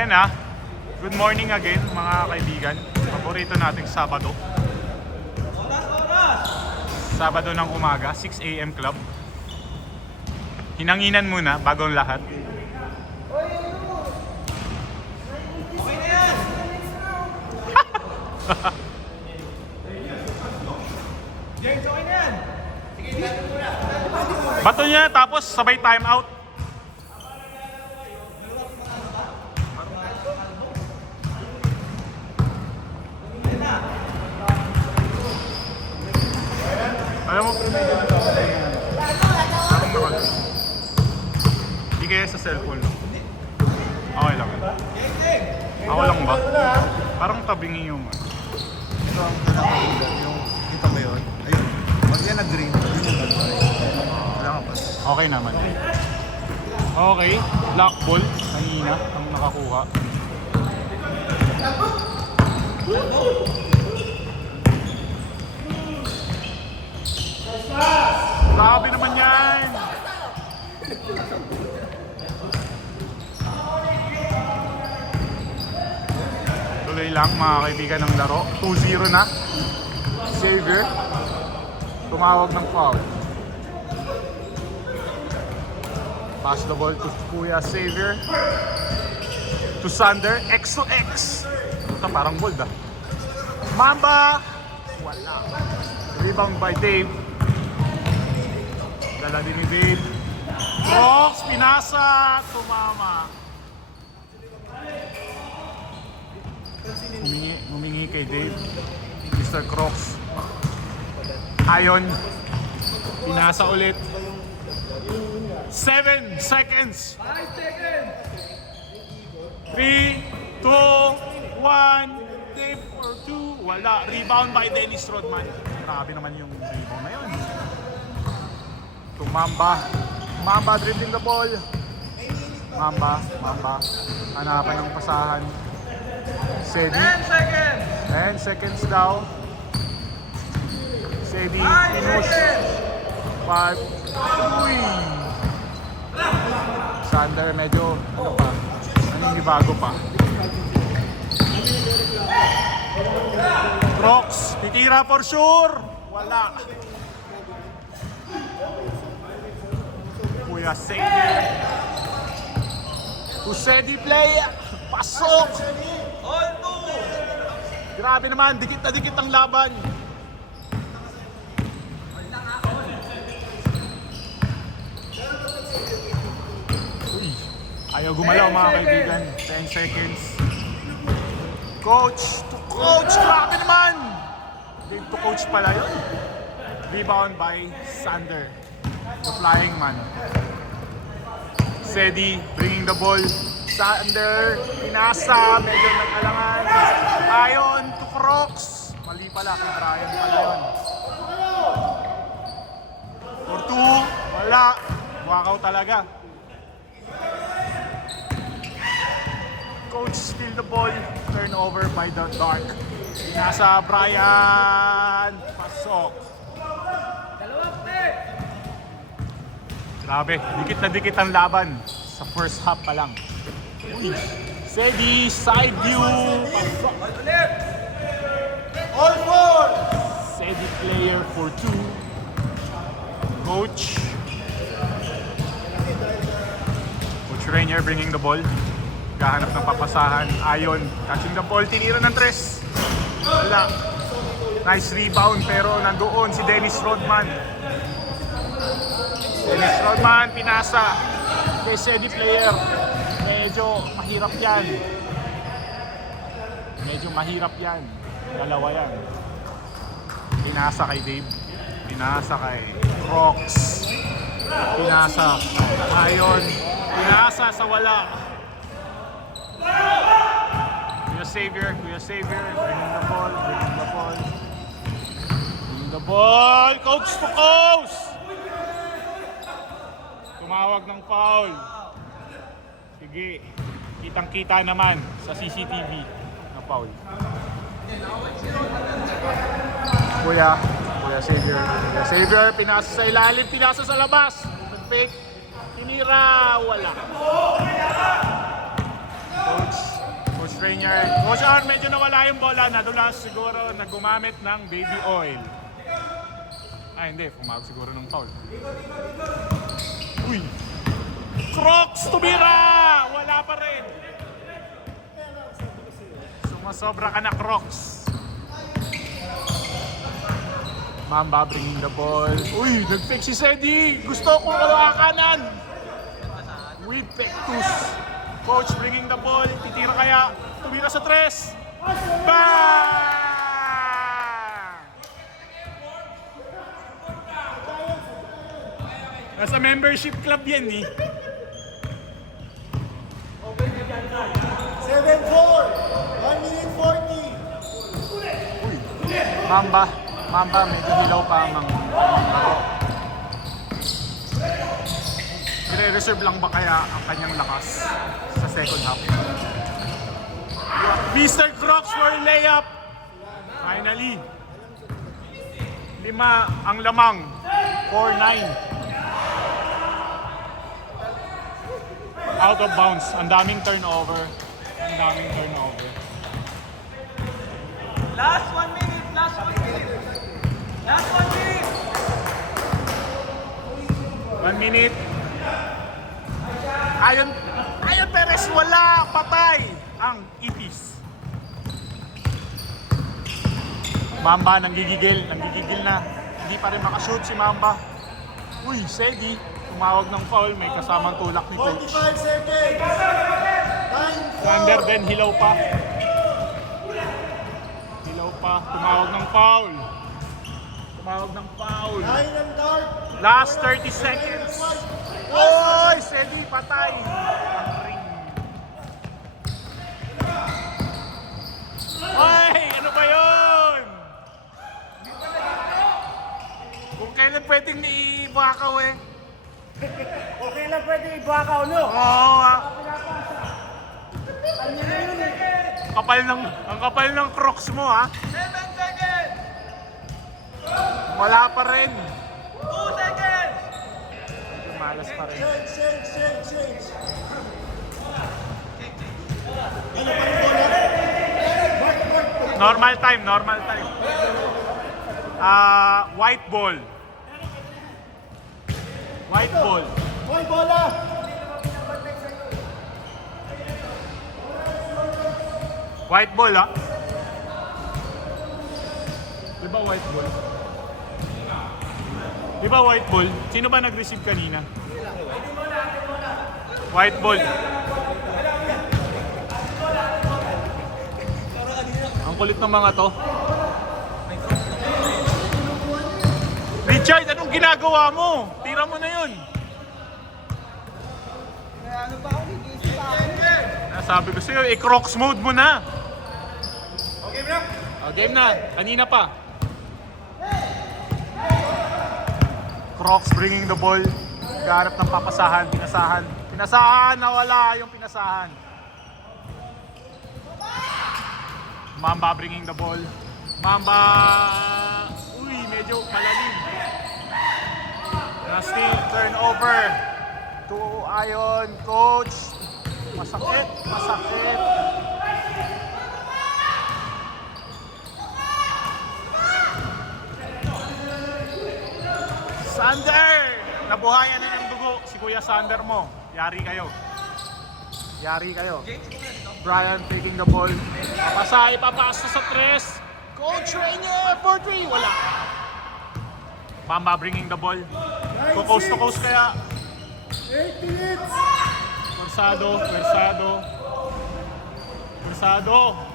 Ayan na. Good morning again mga kaibigan. Paborito nating Sabado. Sabado ng umaga, 6 AM club. Hinanginan muna bago ang lahat. Bato niya tapos sabay time out. Alam mo, hindi kaya sa cellphone lang. Okay lang. Ako lang ba? Parang tabingi yung Ito ang pinakagulat, yung kita mo yun. Ayun, pag yan nag-green, yun yung bad-bye. Kailangan pa. okay naman. Okay, black ball. Kanina ang nakakuha. Grabe naman yan! Tuloy lang mga kaibigan ng laro. 2-0 na. Xavier tumawag ng foul. Pass the ball to Kuya Xavier. To Sander. X to X. Ito parang bold ah. Mamba! Wala. Rebound by Dave. Dala din ni Dave. Crocs, pinasa. Tumama. Humingi kay Dave. Mr. Crocs. Ayon. Pinasa ulit. 7 seconds. 5 seconds. 3, 2, 1. Dave for 2. Wala. Rebound by Dennis Rodman. Grabe naman yung rebound na yun. Mamba. Mamba dribbling the ball. Mamba. Hanapan yung pasahan. Sedi. 10 seconds. 10 seconds daw. Sedi. 5 Pinush. seconds. 5. Uy. Sander medyo ano pa. Naninibago pa. Crocs. Titira for sure. Wala. Kuya Xavier. Kusedi play. Pasok. All two. Grabe naman. Dikit na dikit ang laban. Uy. Ayaw gumalaw mga kaibigan. 10 seconds. Coach to coach. Grabe naman. Dave to coach pala yun. Rebound by Sander. The flying man. Sedi bringing the ball. Sander, pinasa, medyo nag-alangan. Ayon to Crocs. Mali pala, kay Brian pala yun. For 2, wala. Wakaw talaga. Coach steal the ball. Turnover by the Dark. Pinasa Brian. Pasok. Grabe, dikit na dikit ang laban sa first half pa lang. Uy, Sedi, side view. All four. Sedi player for 2. Coach. Coach Rainier bringing the ball. Gahanap ng papasahan. Ayon, catching the ball. Tinira ng 3. Wala. Nice rebound pero nandoon si Dennis Rodman. Dennis Rodman, pinasa kay Sedi player. Medyo mahirap yan. Dalawa yan. Pinasa kay Dave. Pinasa kay Crocs. Pinasa Ayon. Pinasa sa wala. Kuya Xavier. Bringing the ball. Coach to coach. Tumawag ng foul. Sige. Kitang-kita naman sa CCTV na foul. Kuya Xavier, pinasa sa ilalim, pinasa sa labas. Fake. Tinira, wala. Coach Mayor, medyo nawala yung bola. Nadulas siguro na gumamit ng baby oil. Ay, hindi. Pumawag siguro ng foul. Uy! Crocs tumira! Wala pa rin. Sumasobra ka na, Crocs. Mamba bringing the ball. Uy! Nag-fake si Sedi! Gusto ko kanan! With Pectus. Coach bringing the ball. Titira kaya. Tumira sa tres. Bang! Nasa membership club yan eh. 7-4. 1 minute 40. Mamba, medyo hilaw pa ang mga laro. I-reserve lang ba kaya ang kanyang lakas sa second half? Mr. Crocs for layup. Finally. 5 ang lamang. 4-9. Out of bounds. Ang daming turnover. Last 1 minute. Last 1 minute. Last 1 minute. 1 minute. Ayon Perez, wala. Patay ang Itis. Mamba nanggigigil na. Hindi pa rin makashoot si Mamba. Uy, Sedi. Tumawag ng foul, may kasamang tulak ni coach. 45 seconds. 9-4. Thunder then hilaw pa. Tumawag ng foul. 9 and dark. Last 30 seconds. Oy, Sedi patay. Ang ring. Ay, ano ba yun? Kung kailan pwedeng ni-bakaw eh. Okay lang pwede ibakaw, no? Oo, Ano na yun eh? ang kapal ng Crocs mo ha. 7 seconds. Wala pa rin. 2 seconds. Malas pa rin. Change. Normal time. White ball. Hoy, bola. White ball ha? Di ba white ball? Sino ba nag-receive kanina? White ball. Ang kulit ng mga to. Richard, anong ginagawa mo? Tira mo na yun. Ano pa ako nag-iisip pa ako? Sabi ko sa'yo, i-Crocs mode mo na. Okay, bro. Game na. Kanina pa. Crocs bringing the ball. Garap ng papasahan, pinasahan. Nawala yung pinasahan. Mamba bringing the ball. Uy, medyo malalim. Still turnover. Ayon, coach. Masakit. Sander! Nabuhayan na ng dugo si Kuya Sander mo. Yari kayo. Brian taking the ball. Papasa sa tres. Coach Rainier for 3. Wala. Mamba bringing the ball. Coast to coast kaya. 8 minutes. Versado.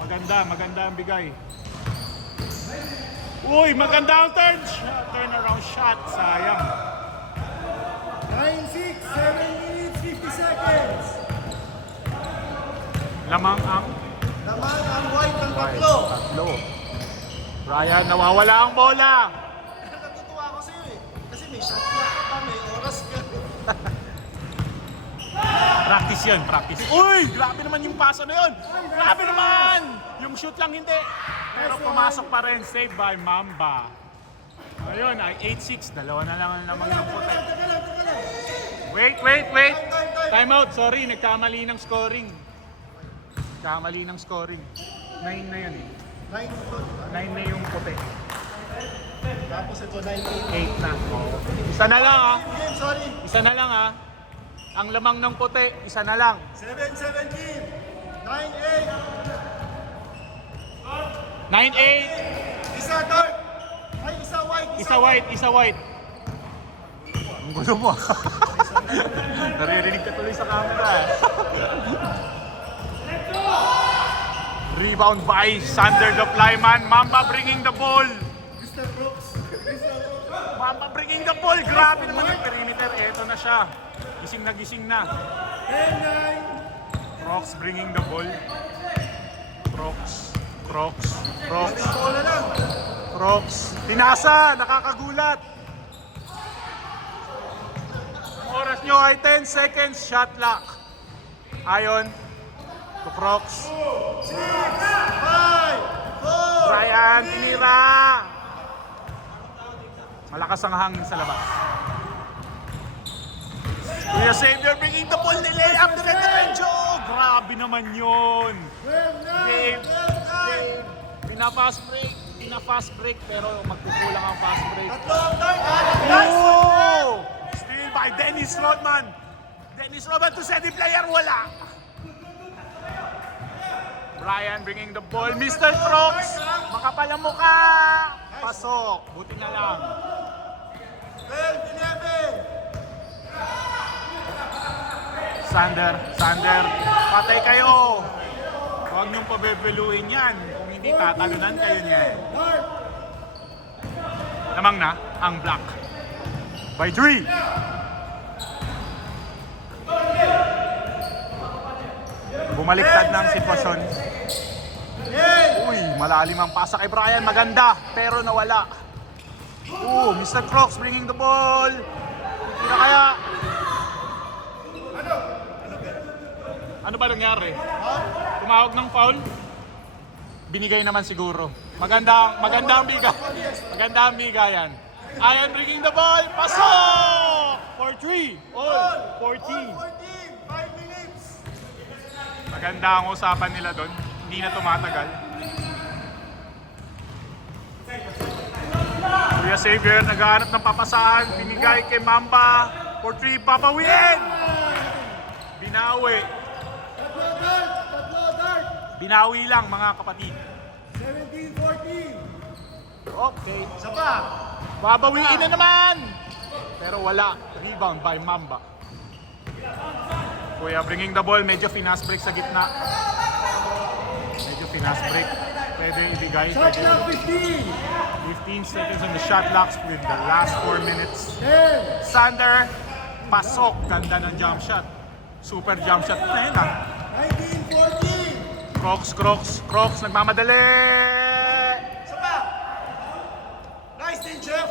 Maganda ang bigay. Uy, maganda ang turnaround shot. Sayang. 9-6. 7 minutes 50 seconds. Lamang ang White ng tatlo. Brian, nawawala ang bola. Natutuwa ako sa'yo eh. Kasi may shot clock ka pa, may oras ka. Practice. Uy, grabe naman yung paso na yun. Grabe naman. Yung shoot lang hindi. Pero pumasok pa rin. Saved by Mamba. Ayun, ay 8-6. Dalawa na lang naman yung puti. Teka lang. Wait. Time out. Sorry, nagkamali ng scoring. 9 na yun eh. 9 ito, di ba? 9 na yung puti. Tapos ito, 9-8. 8 na. Isa na lang ah. Game, sorry. Isa na lang ah. Ang lamang ng puti, isa na lang. 7-17. 9-8. 9-8. Isa dark. Ay, isa white. Isa white, isa white. Ang gulo mo. Naririnig ka tuloy sa camera. Rebound by Sander the Flyman. Mamba bringing the ball. Mr. Brooks. Mamba bringing the ball. Grabe naman yung perimeter. Eto na siya. Gising na gising na. 10-9. Crocs bringing the ball. Crocs. Crocs. Crocs. Bola lang. Crocs. Tinasa. Nakakagulat. Ang oras nyo ay 10 seconds. Shot clock. Ayon. To Crocs. 6, 5, 4. Brian, tinira. Malakas ang hangin sa labas. Kuya Xavier bringing the ball. Nilay-up dire-diretso. Grabe naman yun. 12-9. Dave. Pina-fast break. Pina-fast break pero magkukulang ang fast break. Tatlong dark. Nice. Oh! Steal by Dennis Rodman. Dennis Rodman to set the player. Wala. Brian bringing the ball. Mr. Crocs. Makapal ang mukha. Pasok. Buti na lang. 12-11. Sander. Patay kayo. Huwag niyong pabebeluin yan. Kung hindi, tatalunan kayo niyan. Dark. Namang na ang black. By 3. Bumaliktad ng sitwasyon. Uy, malalim ang pasa kay Brian. Maganda, pero nawala. Mr. Crocs bringing the ball. Tira kaya. Ano ba nangyari? Tumawag ng foul? Binigay naman siguro. Maganda ang bigay. Maganda ang bigayan. Ayan bringing the ball. Pasok! For 3. All. 14. 14. 5 minutes. Maganda ang usapan nila doon. Hindi na tumatagal. Kuya Xavier naghahanap ng papasahan. Binigay kay Mamba. For 3. Papawin! Binawi. Tatlo dark. Binawi lang mga kapatid. 17-14. Okay. Isa pa. Babawiin na naman! Pero wala. Rebound by Mamba. Kuya bringing the ball. Medyo finesse break sa gitna. Medyo finesse break. Pwede ibigay. Shot Pwede clock 15 seconds on the shot clock with the last 4 minutes. 10. Sander, pasok. Ganda ng jump shot. Super jump shot na yun ah. 19-14. Crocs, nagmamadali! Isa pa. Nice din, Jeff.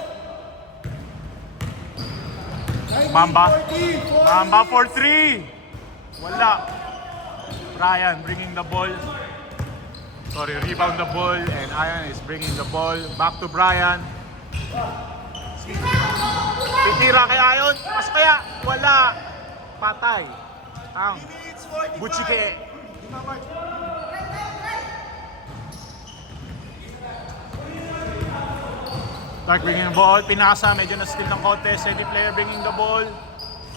Mamba. 19-14. Mamba for 3. Wala. Brian bringing the ball. Sorry, rebound the ball. And Ayan is bringing the ball. Back to Brian. Titira kay Ayon. Mas kaya? Wala. Patay. Ang 3 minutes 45. Butchike. Lima mark. Dark bringing the ball. Pinasa. Medyo na-steal ng konti. Steady player bringing the ball.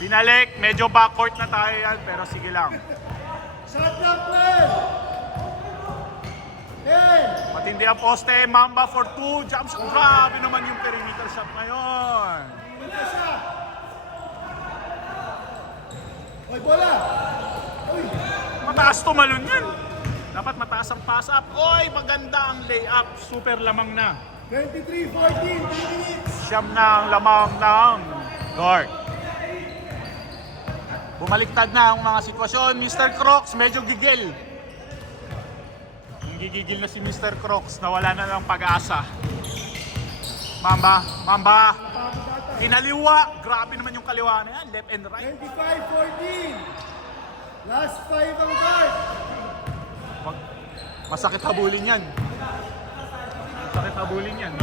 Binalik. Medyo backcourt na tayo yan. Pero sige lang. Shot clock 12. 10. Matindi ang poste. Mamba for 2. Jump shot. Grabe naman yung perimeter shot ngayon. Isa. Hoy, bola. Uy. Mataas tumalon yan. Dapat mataas ang pass up. Oy, maganda ang layup. Super lamang na. 23-14. 3 minutes. Siyam na ang lamang ng guard. Bumaliktad na ang mga sitwasyon. Mr. Crocs medyo gigil. Gigigil na si Mr. Crocs. Nawala na ng pag-asa. Mamba. Kinaliwa. Grabe naman yung kaliwa na yan. Left and right. 25-14. Last 5 ang guard. Masakit habulin yan. Masakit habulin yan.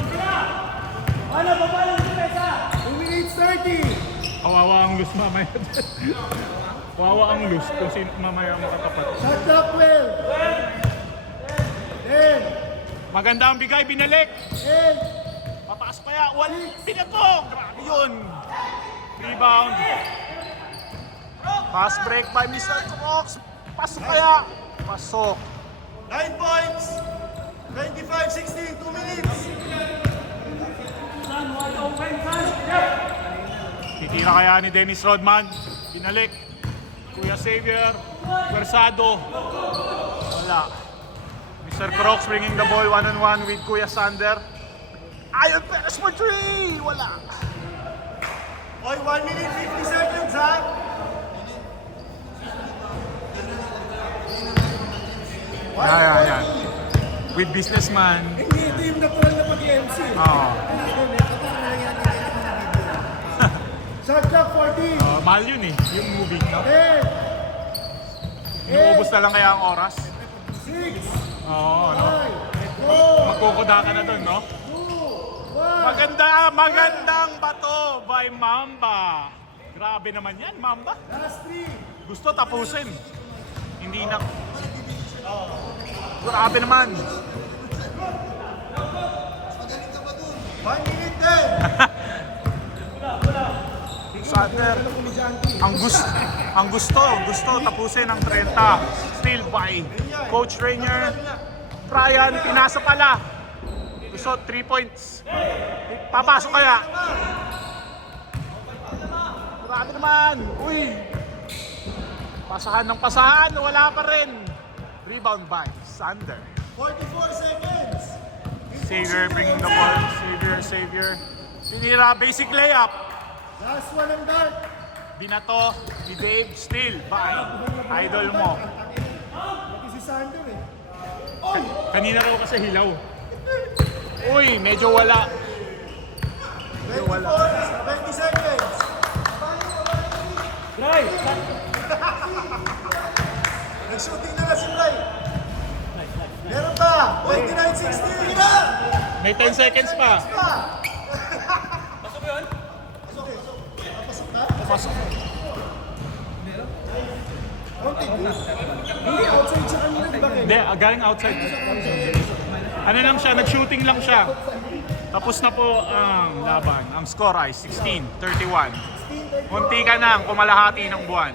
Ano ba ba yung isa? 2 minutes 30. Kawawa ang loose mamaya. Kawawa ang loose kung sino mamaya makatapat. Shot clock 12. Maganda ang bigay, binalik. And Pataas pa yan. Pinato. Grabe yun. Rebound. Pass break by Mr. Crocs. Pasok kaya. Pasok. 9 points. 25-16, 2 minutes. Titira kaya ni Dennis Rodman. Binalik. Kuya Xavier. Versado. Wala. Mr. Crocs bringing the ball one-on-one with Kuya Sander. Ayaw Perez for 3. Wala. Oy, 1 minute, 50 seconds, ha? Ayan. With businessman. Hindi, ito yung natural na pag-MC. Oh. Shot clock 14. Mahal yun eh. Yung movie. No? 10. Inuubos na lang kaya ang oras. 6. Oo, no? 5. Magkukuda ka na dun, no? 4. 1. Magandang bato by Mamba. Grabe naman yan, Mamba. Last 3. Gusto tapusin. Hindi na. Grabe naman. 1 minute din. Sander, ang gusto tapusin ang 30. Still by Coach Rainier. Ryan, pinasa pala. Gusto 3 points. Papasok kaya? Grabe naman. Uy. Pasahan ng pasahan. Wala pa rin. Rebound by Sander. 44 seconds. Xavier bringing the ball. Xavier. Sinira, basic layup. Last one ang dart. Binato ni Dave. Still by idol mo. Pati si Sander eh. Kanina raw kasi hilaw. Uy, medyo wala. 20 seconds. Nag-shooting na si Bray. Meron pa. 29-16. May 10 seconds pa. Pasok. Hindi, outside siya kanina, di ba? Hindi, galing outside. Ano lang siya, nag-shooting lang siya. Tapos na po ang laban. Ang score ay 16-31. Munti ka nang kumalahati ng buwan.